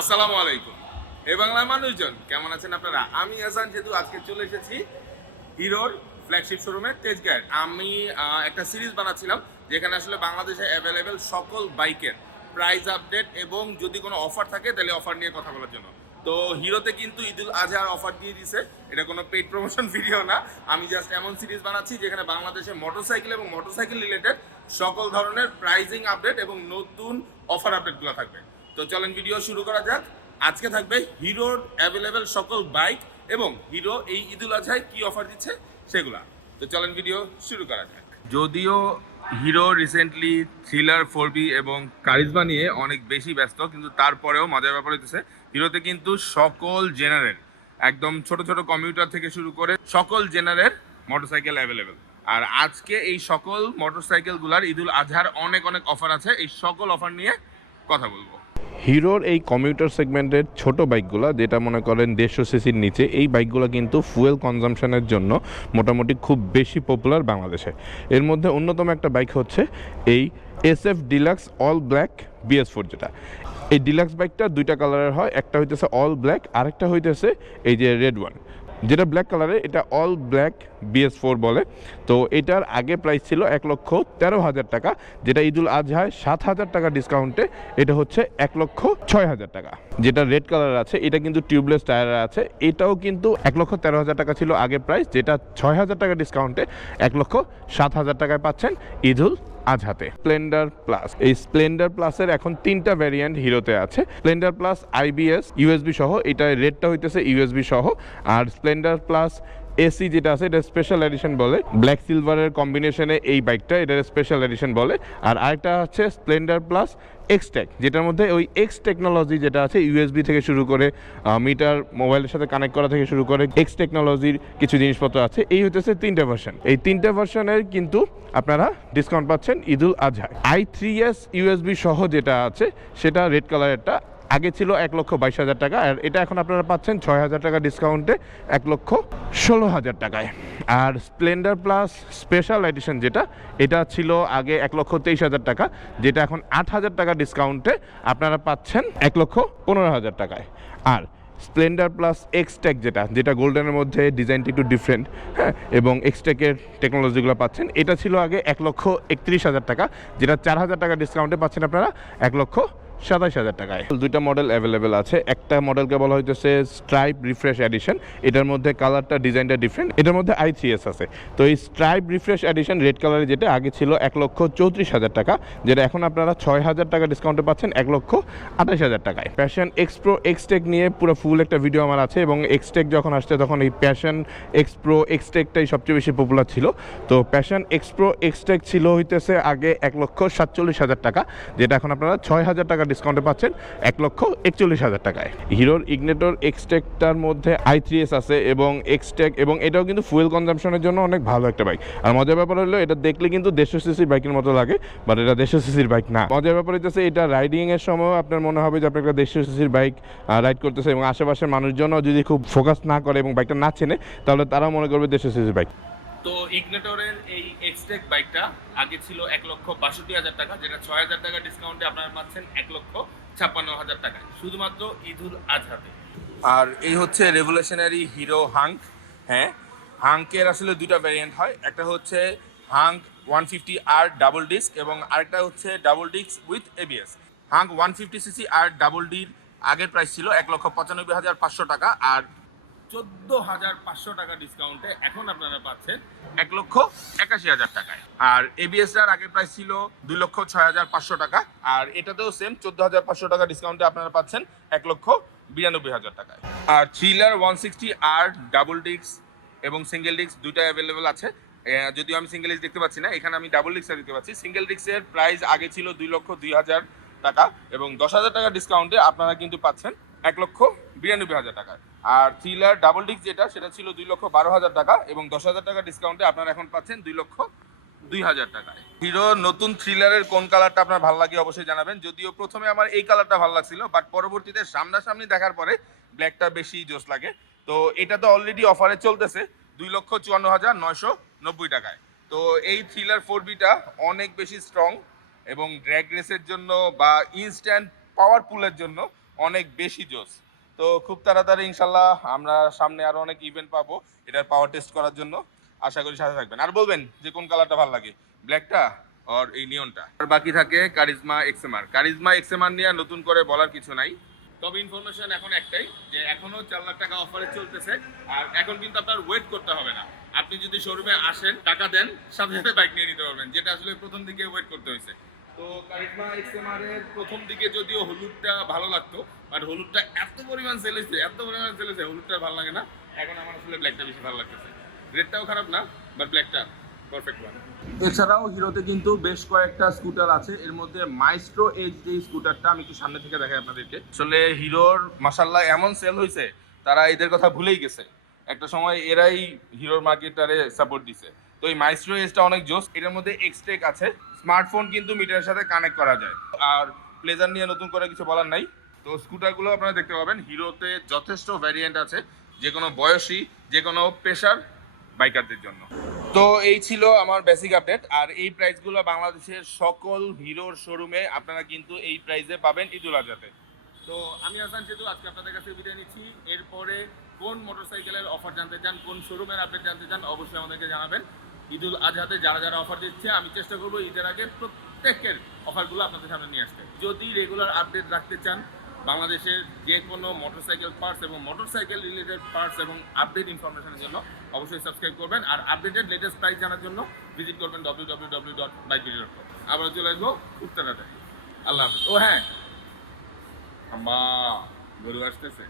আসসালামু আলাইকুম। হে বাংলার মানুষজন, কেমন আছেন আপনারা? আমি হাসান, যেহেতু আজকে চলে এসেছি হিরোর ফ্ল্যাগশিপ শোরুমে তেজগাঁয়ের। আমি একটা সিরিজ বানাচ্ছিলাম যেখানে আসলে বাংলাদেশে অ্যাভেলেবেল সকল বাইকের প্রাইস আপডেট এবং যদি কোনো অফার থাকে তাহলে অফার নিয়ে কথা বলার জন্য। তো হিরোতে কিন্তু ঈদুল আজহার অফার দিয়ে দিছে। এটা কোনো পেইড প্রমোশন ভিডিও না, আমি জাস্ট এমন সিরিজ বানাচ্ছি যেখানে বাংলাদেশে মোটরসাইকেল এবং মোটরসাইকেল রিলেটেড সকল ধরনের প্রাইজিং আপডেট এবং নতুন অফার আপডেটগুলো থাকবে। তো চলেন ভিডিও শুরু করা যাক। আজকে থাকবে হিরোর অ্যাভেলেবেল সকল বাইক এবং হিরো এই ঈদুল আজহায় কি অফার দিচ্ছে সেগুলা। তো চলেন ভিডিও শুরু করা যাক। যদিও হিরো রিসেন্টলি থ্রিলার 4B এবং কারিজমা নিয়ে অনেক বেশি ব্যস্ত, কিন্তু তারপরেও মজার ব্যাপার হচ্ছে হিরোতে কিন্তু সকল জেনারেল, একদম ছোট ছোট কমিউটার থেকে শুরু করে সকল জেনারেল মোটরসাইকেল অ্যাভেলেবেল। আর আজকে এই সকল মোটরসাইকেলগুলার ঈদুল আজহার অনেক অনেক অফার আছে, এই সকল অফার নিয়ে কথা বলবো। হিরোর এই কমিউটার সেগমেন্টের ছোট বাইকগুলো, যেটা মনে করেন 150 সিসির নিচে, এই বাইকগুলো কিন্তু ফুয়েল কনজামশনের জন্য মোটামুটি খুব বেশি পপুলার বাংলাদেশে। এর মধ্যে অন্যতম একটা বাইক হচ্ছে এই SF deluxe all black BS4, যেটা এই ডিলাক্স বাইকটা দুইটা কালারের হয়, একটা হইতেছে অল ব্ল্যাক, আরেকটা হইতেছে এই যে রেড ওয়ান। যেটা ব্ল্যাক কালারে এটা অল ব্ল্যাক BS4 বলে। তো এটার আগে প্রাইস ছিল 1,13,000 টাকা, যেটা ঈদুল আজহায় 7,000 টাকা ডিসকাউন্টে এটা হচ্ছে 1,06,000 টাকা। যেটা রেড কালার আছে এটা কিন্তু টিউবলেস টায়ার আছে, এটাও কিন্তু 1,13,000 টাকা ছিল আগে প্রাইস, যেটা 6,000 টাকা ডিসকাউন্টে 1,07,000 টাকায় পাচ্ছেন ঈদুল আজহাতে। স্প্লেন্ডার প্লাস, এই স্প্লেন্ডার প্লাসের এখন 3টা ভ্যারিয়েন্ট হিরোতে আছে। স্প্লেন্ডার প্লাস IBS USB সহ, এটা রেডটা হইতেছে USB সহ। আর স্প্লেন্ডার প্লাস AC যেটা আছে এটা স্পেশাল এডিশন বলে, ব্ল্যাক সিলভারের কম্বিনেশনে এই বাইকটা, এটার স্পেশাল এডিশন বলে। আর আরেকটা হচ্ছে স্প্লেন্ডার প্লাস X-Tech, যেটার মধ্যে ওই X টেকনোলজি যেটা আছে, USB থেকে শুরু করে মিটার মোবাইলের সাথে কানেক্ট করা থেকে শুরু করে X টেকনোলজির কিছু জিনিসপত্র আছে। এই হচ্ছে 3টা ভার্সন। এই 3টা ভার্সনের কিন্তু আপনারা ডিসকাউন্ট পাচ্ছেন ঈদুল আজহায়। i3s USB সহ যেটা আছে সেটা রেড কালারেরটা আগে ছিল 1,22,000 টাকা, আর এটা এখন আপনারা পাচ্ছেন 6,000 টাকা ডিসকাউন্টে 1,16,000 টাকায়। আর স্প্লেন্ডার প্লাস স্পেশাল এডিশন যেটা, এটা ছিল আগে 1,23,000 টাকা, যেটা এখন 8,000 টাকা ডিসকাউন্টে আপনারা পাচ্ছেন 1,15,000 টাকায়। আর স্প্লেন্ডার প্লাস X-Tech যেটা, যেটা গোল্ডেনের মধ্যে ডিজাইনটা একটু ডিফারেন্ট, হ্যাঁ, এবং X-Tech-এর টেকনোলজিগুলো পাচ্ছেন, এটা ছিল আগে 1,31,000 টাকা, যেটা 4,000 টাকা ডিসকাউন্টে পাচ্ছেন আপনারা 1,27,000 টাকায়। দুইটা মডেল অ্যাভেলেবেল আছে। একটা মডেলকে বলা হইতেছে স্ট্রাইপ রিফ্রেশ এডিশন, এটার মধ্যে কালারটা ডিজাইনটা ডিফারেন্ট, এটার মধ্যে i3s আছে। তো এই স্ট্রাইপ রিফ্রেশ এডিশন রেড কালারে, যেটা আগে ছিল 1,34,000 টাকা, যেটা এখন আপনারা 6,000 টাকা ডিসকাউন্টে পাচ্ছেন 1,28,000 টাকায়। প্যাশন X Pro X-Tech নিয়ে পুরো ফুল একটা ভিডিও আমার আছে, এবং X-Tech যখন আসছে তখন এই প্যাশন X Pro X-Techটাই সবচেয়ে বেশি পপুলার ছিল। তো প্যাশন X Pro X-Tech ছিল হইতেছে আগে 1,47,000 টাকা, যেটা এখন আপনারা 6,000 টাকা ডিসকাউন্টে পাচ্ছেন 1,41,000 টাকায়। হিরোর ইগনেটর X-Techটার মধ্যে i3s আছে এবং X-Tech, এবং এটাও কিন্তু ফুয়েল কনজাম্পশনের জন্য অনেক ভালো একটা বাইক। আর মজার ব্যাপার হলো এটা দেখলে কিন্তু 150 সিসি বাইকের মতো লাগে, বাট এটা 150 সিসির বাইক না। মজার ব্যাপার হচ্ছে এটা রাইডিংয়ের সময় আপনার মনে হবে যে আপনি একটা 150 সিসির বাইক রাইড করতেছে, এবং আশেপাশের মানুষজনও যদি খুব ফোকাস না করে এবং বাইকটা না চেনে, তাহলে তারাও মনে করবে 150 সিসির বাইক। তো ইগনেটরের এই X-Tech বাইকটা আগে ছিল 1,62,000 টাকা, যেটা 6,000 টাকা ডিসকাউন্টে আপনারা পাচ্ছেন 1,56,000 টাকায়, শুধুমাত্র ঈদুল আজহাতে। আর এই হচ্ছে রেভলিউশনারি হিরো হাঙ্ক। হ্যাঁ, হাঙ্কের আসলে দুইটা ভ্যারিয়েন্ট হয়, একটা হচ্ছে হাঙ্ক 150R ডাবল ডিস্ক এবং আরেকটা হচ্ছে double disc with ABS। Hunk 150cc আর ডাবল ডির আগের প্রাইস ছিল 1,95,500 টাকা, আর 14,500 টাকা ডিসকাউন্টে এখন আপনারা পাচ্ছেন 1,81,000 টাকায়। আর ABS-টার আগের প্রাইস ছিল 2,06,500 টাকা, আর এটাতেও সেম 14,500 টাকা ডিসকাউন্টে আপনারা পাচ্ছেন 1,92,000 টাকায়। আর থ্রিলার 160R ডাবল ডিস্ক এবং সিঙ্গেল ডিস্ক দুইটা অ্যাভেলেবেল আছে। যদিও আমি সিঙ্গেল ডিস্ক দেখতে পাচ্ছি না, এখানে আমি ডাবল ডিস্কটা দেখতে পাচ্ছি। সিঙ্গেল ডিস্কের প্রাইস আগে ছিল 2,02,000 টাকা, এবং 10,000 টাকা ডিসকাউন্টে আপনারা কিন্তু পাচ্ছেন 1,92,000 টাকায়। আর থ্রিলার ডাবল ডিস্ক যেটা, সেটা ছিল 2,12,000 টাকা, এবং 10,000 টাকা ডিসকাউন্টে আপনারা এখন পাচ্ছেন 2,02,000 টাকায়। হিরো নতুন থ্রিলারের কোন কালারটা আপনার ভালো লাগে অবশ্যই জানাবেন। যদিও প্রথমে আমার এই কালারটা ভালো লাগছিল, বাট পরবর্তীতে সামনাসামনি দেখার পরে ব্ল্যাকটা বেশি জোস লাগে। তো এটা তো অলরেডি অফারে চলতেছে 2,54,990 টাকায়। তো এই থ্রিলার 4Bটা অনেক বেশি স্ট্রং, এবং ড্র্যাগ রেসের জন্য বা ইনস্ট্যান্ট পাওয়ার পুলের জন্য অনেক বেশি জোস। তো খুব তাড়াতাড়ি ইনশাল্লাহ আমরা সামনে আরো অনেক ইভেন্ট পাবো এটার পাওয়ার টেস্ট করার জন্য। আশা করি সাথে থাকবেন। আর বলবেন যে কোন কালারটা ভালো লাগে, ব্ল্যাকটা আর এই নিয়নটা। আর বাকি থাকে কারিজমা এক্সএমআর। কারিজমা এক্সএমআর নিয়ে নতুন করে বলার কিছু নাই, তবে ইনফরমেশন এখন একটাই যে এখনো 4 লাখ টাকা অফারে চলতেছে। আর এখন কিন্তু আপনার ওয়েট করতে হবে না, আপনি যদি শোরুমে আসেন টাকা দেন সাথে সাথে বাইক নিয়ে নিতে পারবেন, যেটা আসলে প্রথম দিকে ওয়েট করতে হয়েছে। তো কারিজমা এক্সএমআর এর প্রথম দিকে যদিও হলুদটা ভালো লাগতো, বাট হলুদটা এত পরিমাণ সেল হয়েছে হলুদটা ভালো লাগে না। এখন আমার আসলে ব্ল্যাকটা বেশি ভালো লাগতেছে। রেডটাও খারাপ না, বাট ব্ল্যাকটা পারফেক্ট ওয়ান। এছাড়াও হিরোতে কিন্তু বেশ কয়েকটা স্কুটার আছে, এর মধ্যে মাইস্ট্রো এজ যে স্কুটারটা আমি একটু সামনে থেকে দেখাই আপনাদেরকে। আসলে হিরোর মাশাল্লাহ এমন সেল হয়েছে, তারা এদের কথা ভুলেই গেছে। একটা সময় এরাই হিরোর মার্কেটারে সাপোর্ট দিছে। তো এই মাইস্ট্রো এজটা অনেক জোস। এটার মধ্যে এক্সটেক আছে, স্মার্টফোন কিন্তু মিটারের সাথে কানেক্ট করা যায়। আর প্লেজার নিয়ে নতুন করে কিছু বলার নাই। তো স্কুটারগুলো আপনারা দেখতে পাবেন, হিরোতে যথেষ্ট ভ্যারিয়েন্ট আছে, যে কোনো বয়সী, যে কোনো পেশার বাইকারদের জন্য। তো এই ছিল আমার বেসিক আপডেট। আর এই প্রাইসগুলো বাংলাদেশের সকল হিরোর শোরুমে আপনারা কিন্তু এই প্রাইসে পাবেন ঈদুল আজহাতে। তো আমি হাসান সেতু আজকে আপনাদের কাছে বিদায় নিচ্ছি। এরপরে কোন মোটরসাইকেলের অফার জানতে চান, কোন শোরুমের আপডেট জানতে চান, অবশ্যই আমাদেরকে জানাবেন। ঈদুল আজহাতে যারা যারা অফার দিচ্ছে আমি চেষ্টা করবো ঈদের আগে প্রত্যেকের অফারগুলো আপনাদের সামনে নিয়ে আসতে। যদি রেগুলার আপডেট রাখতে চান বাংলাদেশের যে কোনো মোটরসাইকেল পার্টস এবং মোটরসাইকেল রিলেটেড পার্টস এবং আপডেট ইনফরমেশনের জন্য অবশ্যই সাবস্ক্রাইব করবেন। আর আপডেটেড লেটেস্ট প্রাইস জানার জন্য ভিজিট করবেন www.bikevideo.com। আবার চলে আসবো খুব তাড়াতাড়ি। আল্লাহ হাফেজ। ও হ্যাঁ, আম্মা গরু আসতেছে।